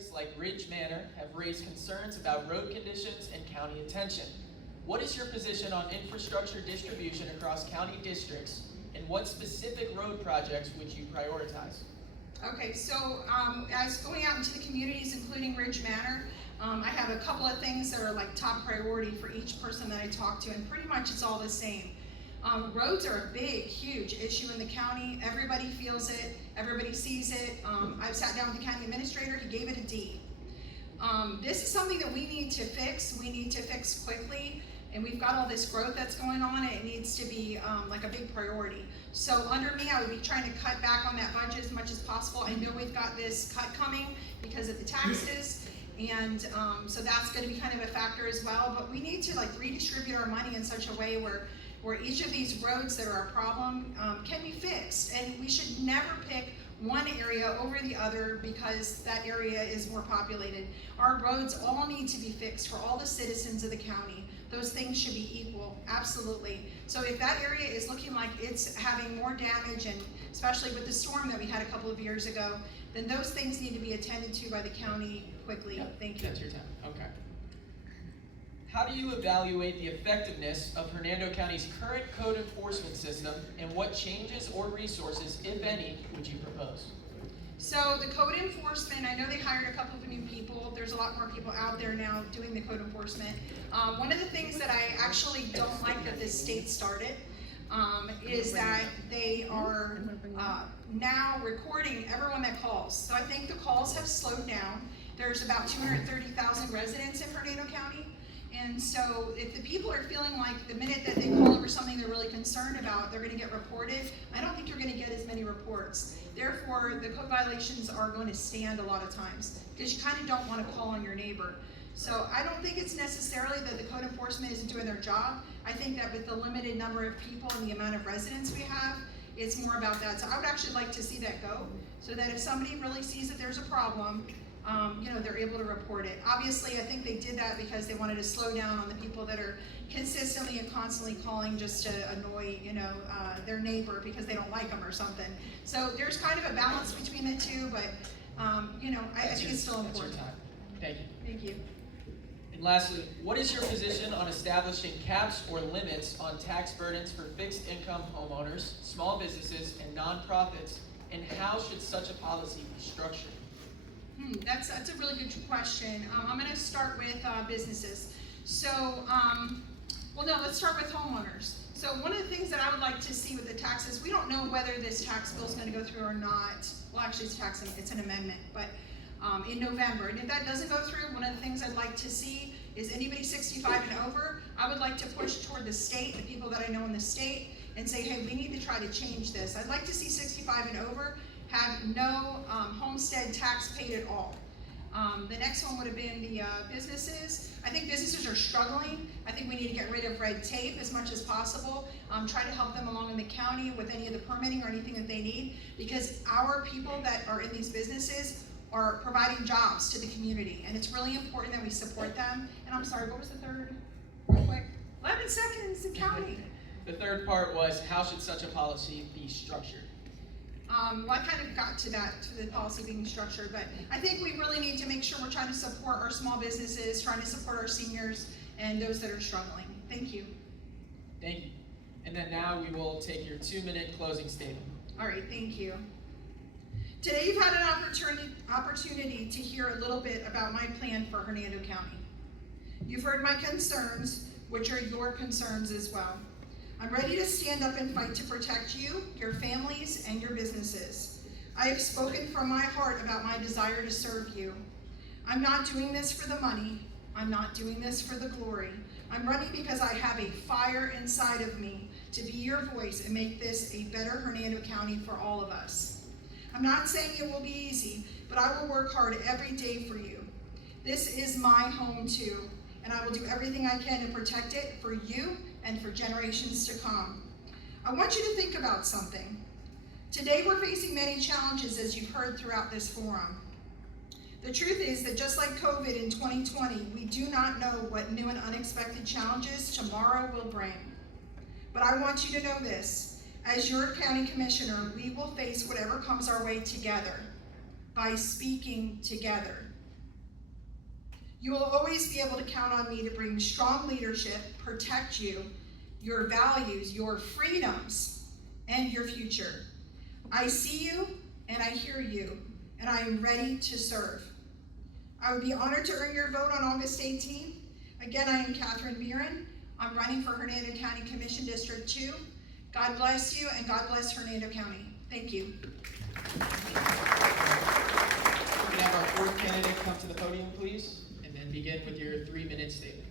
areas like Ridge Manor have raised concerns about road conditions and county attention. What is your position on infrastructure distribution across county districts, and what specific road projects would you prioritize? Okay, so as going out into the communities, including Ridge Manor, I have a couple of things that are like top priority for each person that I talk to, and pretty much it's all the same. Roads are a big, huge issue in the county. Everybody feels it, everybody sees it. I've sat down with the county administrator, he gave it a D. This is something that we need to fix. We need to fix quickly, and we've got all this growth that's going on. It needs to be like a big priority. So under me, I would be trying to cut back on that budget as much as possible. I know we've got this cut coming because of the taxes, and so that's going to be kind of a factor as well. But we need to like redistribute our money in such a way where each of these roads that are a problem can be fixed, and we should never pick one area over the other because that area is more populated. Our roads all need to be fixed for all the citizens of the county. Those things should be equal, absolutely. So if that area is looking like it's having more damage, and especially with the storm that we had a couple of years ago, then those things need to be attended to by the county quickly. Yep, thank you. That's your time, okay. How do you evaluate the effectiveness of Hernando County's current code enforcement system, and what changes or resources, if any, would you propose? So the code enforcement, I know they hired a couple of new people. There's a lot more people out there now doing the code enforcement. One of the things that I actually don't like that this state started is that they are now recording everyone that calls. So I think the calls have slowed down. There's about 230,000 residents in Hernando County. And so if the people are feeling like the minute that they call over something they're really concerned about, they're going to get reported, I don't think you're going to get as many reports. Therefore, the code violations are going to stand a lot of times because you kind of don't want to call on your neighbor. So I don't think it's necessarily that the code enforcement isn't doing their job. I think that with the limited number of people and the amount of residents we have, it's more about that. So I would actually like to see that go, so that if somebody really sees that there's a problem, they're able to report it. Obviously, I think they did that because they wanted to slow down on the people that are consistently and constantly calling just to annoy, their neighbor because they don't like them or something. So there's kind of a balance between the two, but, I think it's still important. That's your time. Thank you. Thank you. And lastly, what is your position on establishing caps or limits on tax burdens for fixed income homeowners, small businesses, and nonprofits, and how should such a policy be structured? That's a really good question. I'm going to start with businesses. So, let's start with homeowners. So one of the things that I would like to see with the taxes, we don't know whether this tax bill is going to go through or not. Well, actually, it's an amendment, but in November. And if that doesn't go through, one of the things I'd like to see is anybody 65 and over, I would like to push toward the state, the people that I know in the state, and say, hey, we need to try to change this. I'd like to see 65 and over have no homestead tax paid at all. The next one would have been the businesses. I think businesses are struggling. I think we need to get rid of red tape as much as possible. Try to help them along in the county with any of the permitting or anything that they need, because our people that are in these businesses are providing jobs to the community, and it's really important that we support them. And I'm sorry, what was the third? Real quick. 11 seconds, the county. The third part was, how should such a policy be structured? I kind of got to that, to the policy being structured, but I think we really need to make sure we're trying to support our small businesses, trying to support our seniors, and those that are struggling. Thank you. Thank you. And then now we will take your 2-minute closing statement. All right, thank you. Today you've had an opportunity to hear a little bit about my plan for Hernando County. You've heard my concerns, which are your concerns as well. I'm ready to stand up and fight to protect you, your families, and your businesses. I have spoken from my heart about my desire to serve you. I'm not doing this for the money. I'm not doing this for the glory. I'm running because I have a fire inside of me to be your voice and make this a better Hernando County for all of us. I'm not saying it will be easy, but I will work hard every day for you. This is my home too, and I will do everything I can to protect it for you and for generations to come. I want you to think about something. Today we're facing many challenges, as you've heard throughout this forum. The truth is that just like COVID in 2020, we do not know what new and unexpected challenges tomorrow will bring. But I want you to know this: as your county commissioner, we will face whatever comes our way together, by speaking together. You will always be able to count on me to bring strong leadership, protect you, your values, your freedoms, and your future. I see you and I hear you, and I am ready to serve. I would be honored to earn your vote on August 18th. Again, I am Catherine Mirren. I'm running for Hernando County Commission District 2. God bless you, and God bless Hernando County. Thank you. We can have our fourth candidate come to the podium, please, and then begin with your 3-minute statement.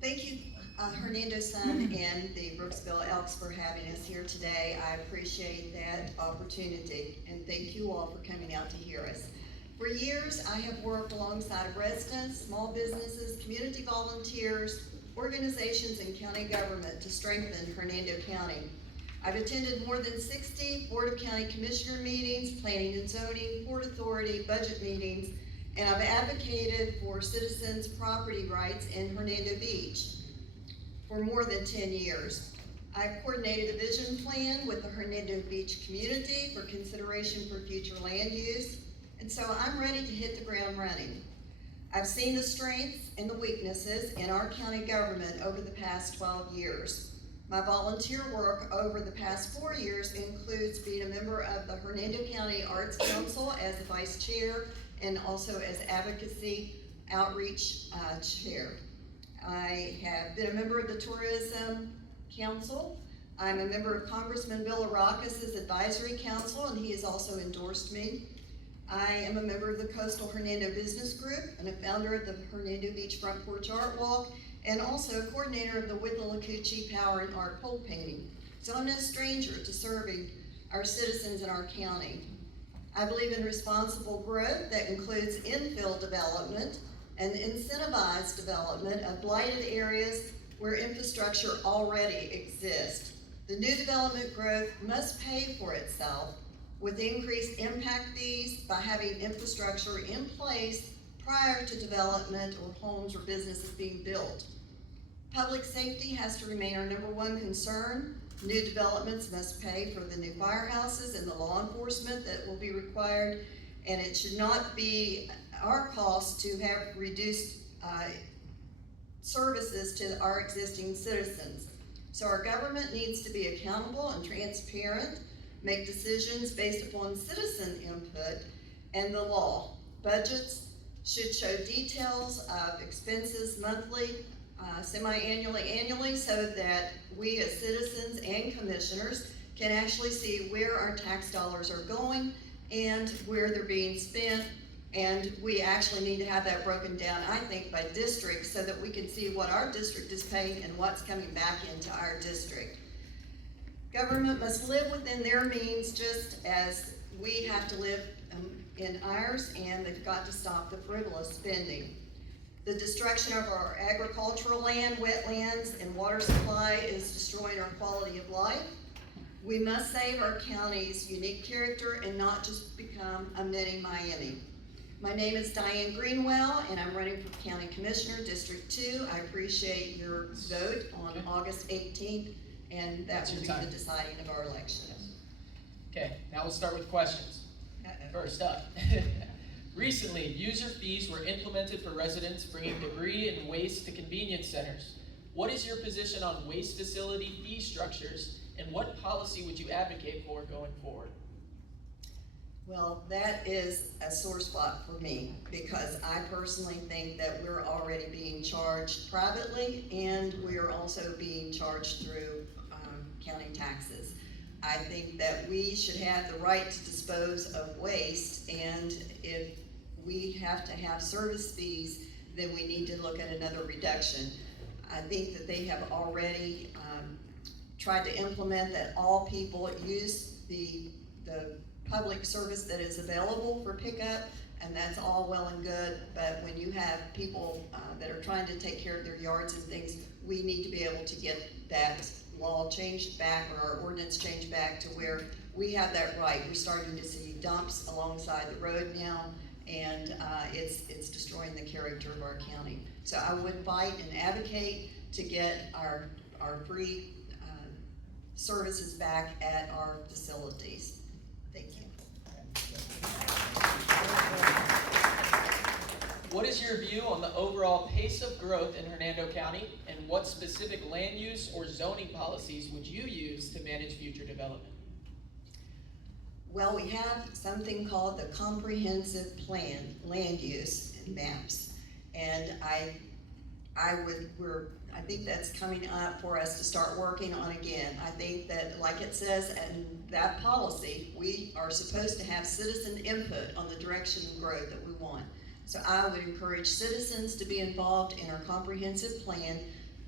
Thank you, Hernando Son and the Brooksville Elks for having us here today. I appreciate that opportunity, and thank you all for coming out to hear us. For years, I have worked alongside residents, small businesses, community volunteers, organizations, and county government to strengthen Hernando County. I've attended more than 60 Board of County Commissioner meetings, planning and zoning, Port Authority, budget meetings, and I've advocated for citizens' property rights in Hernando Beach for more than 10 years. I've coordinated a vision plan with the Hernando Beach community for consideration for future land use, and so I'm ready to hit the ground running. I've seen the strengths and the weaknesses in our county government over the past 12 years. My volunteer work over the past 4 years includes being a member of the Hernando County Arts Council as the vice chair and also as advocacy outreach chair. I have been a member of the Tourism Council. I'm a member of Congressman Bill Aracas' advisory council, and he has also endorsed me. I am a member of the Coastal Hernando Business Group and a founder of the Hernando Beach Front Porch Art Walk, and also a coordinator of the Withlacoochee Power and Art Pole Painting. So I'm no stranger to serving our citizens in our county. I believe in responsible growth that includes infill development and incentivized development of blighted areas where infrastructure already exists. The new development growth must pay for itself with increased impact fees by having infrastructure in place prior to development or homes or businesses being built. Public safety has to remain our #1 concern. New developments must pay for the new firehouses and the law enforcement that will be required, and it should not be our cost to have reduced services to our existing citizens. So our government needs to be accountable and transparent, make decisions based upon citizen input and the law. Budgets should show details of expenses monthly, semi-annually, annually, so that we as citizens and commissioners can actually see where our tax dollars are going and where they're being spent. And we actually need to have that broken down, I think, by district so that we can see what our district is paying and what's coming back into our district. Government must live within their means just as we have to live in ours, and they've got to stop the frivolous spending. The destruction of our agricultural land, wetlands, and water supply is destroying our quality of life. We must save our county's unique character and not just become a mini Miami. My name is Diane Greenwell, and I'm running for County Commissioner, District 2. I appreciate your vote on August 18th, and that will be the deciding of our election. Okay, now we'll start with questions. First up, recently, user fees were implemented for residents bringing debris and waste to convenience centers. What is your position on waste facility fee structures, and what policy would you advocate for going forward? Well, that is a sore spot for me because I personally think that we're already being charged privately, and we are also being charged through county taxes. I think that we should have the right to dispose of waste, and if we have to have service fees, then we need to look at another reduction. I think that they have already tried to implement that all people use the public service that is available for pickup, and that's all well and good, but when you have people that are trying to take care of their yards and things, we need to be able to get that law changed back, or our ordinance changed back to where we have that right. We're starting to see dumps alongside the road now, and it's destroying the character of our county. So I would fight and advocate to get our free services back at our facilities. Thank you. your view on the overall pace of growth in Hernando County, and what specific land use or zoning policies would you use to manage future development? Well, we have something called the comprehensive plan, land use and maps. And I think that's coming up for us to start working on again. I think that, like it says in that policy, we are supposed to have citizen input on the direction and growth that we want. So I would encourage citizens to be involved in our comprehensive plan,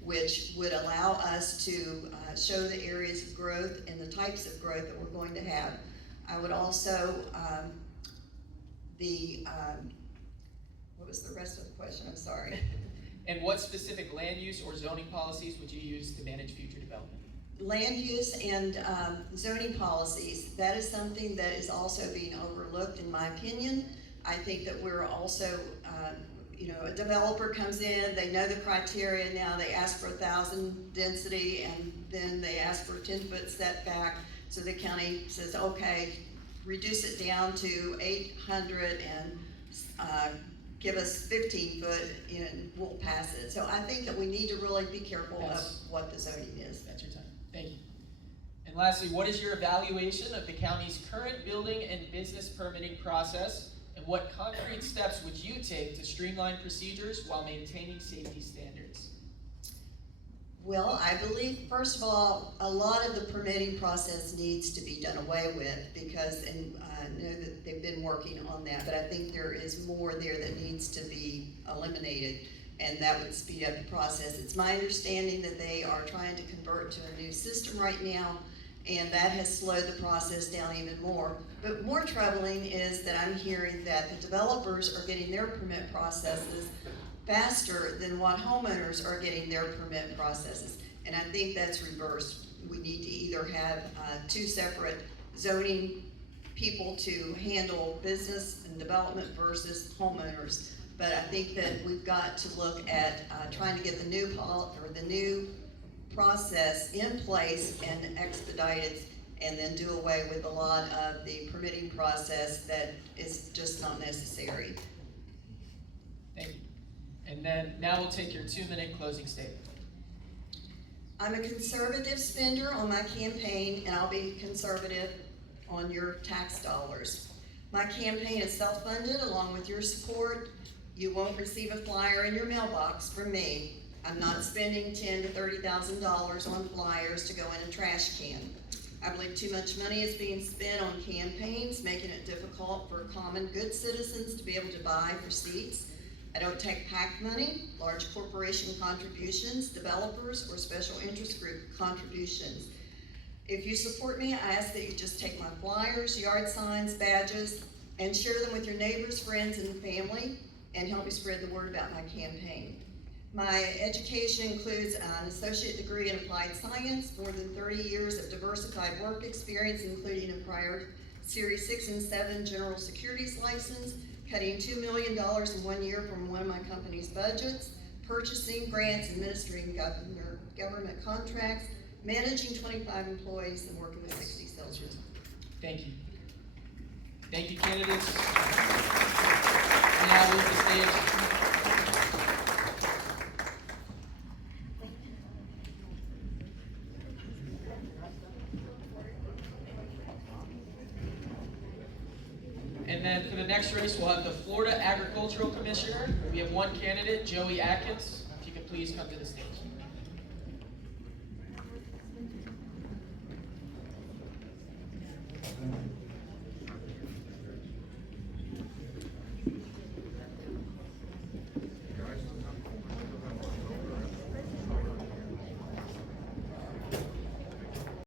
which would allow us to show the areas of growth and the types of growth that we're going to have. I would also, what was the rest of the question? I'm sorry. And what specific land use or zoning policies would you use to manage future development? Land use and zoning policies, that is something that is also being overlooked in my opinion. I think that we're also, a developer comes in, they know the criteria now, they ask for 1,000 density and then they ask for a 10-foot setback. So the county says, okay, reduce it down to 800 and give us 15 foot and we'll pass it. So I think that we need to really be careful of what the zoning is. That's your time. Thank you. And lastly, what is your evaluation of the county's current building and business permitting process? And what concrete steps would you take to streamline procedures while maintaining safety standards? Well, I believe, first of all, a lot of the permitting process needs to be done away with because, and I know that they've been working on that, but I think there is more there that needs to be eliminated, and that would speed up the process. It's my understanding that they are trying to convert to a new system right now, and that has slowed the process down even more. But more troubling is that I'm hearing that the developers are getting their permit processes faster than what homeowners are getting their permit processes. And I think that's reversed. We need to either have two separate zoning people to handle business and development versus homeowners. But I think that we've got to look at trying to get the new process in place and expedite it, and then do away with a lot of the permitting process that is just not necessary. Thank you. And then now we'll take your 2-minute closing statement. I'm a conservative spender on my campaign, and I'll be conservative on your tax dollars. My campaign is self-funded along with your support. You won't receive a flyer in your mailbox from me. I'm not spending $10,000 to $30,000 on flyers to go in a trash can. I believe too much money is being spent on campaigns, making it difficult for common good citizens to be able to buy for seats. I don't take PAC money, large corporation contributions, developers, or special interest group contributions. If you support me, I ask that you just take my flyers, yard signs, badges, and share them with your neighbors, friends, and family, and help me spread the word about my campaign. My education includes an associate degree in applied science, more than 30 years of diversified work experience, including a prior Series 6 and 7 general securities license, cutting $2 million in 1 year from one of my company's budgets, purchasing grants, administering government contracts, managing 25 employees, and working with 60 sales reps. Thank you. Thank you, candidates. Now leave the stage. And then for the next race, we'll have the Florida Agricultural Commissioner. We have one candidate, Joey Atkins. If you could please come to the stage.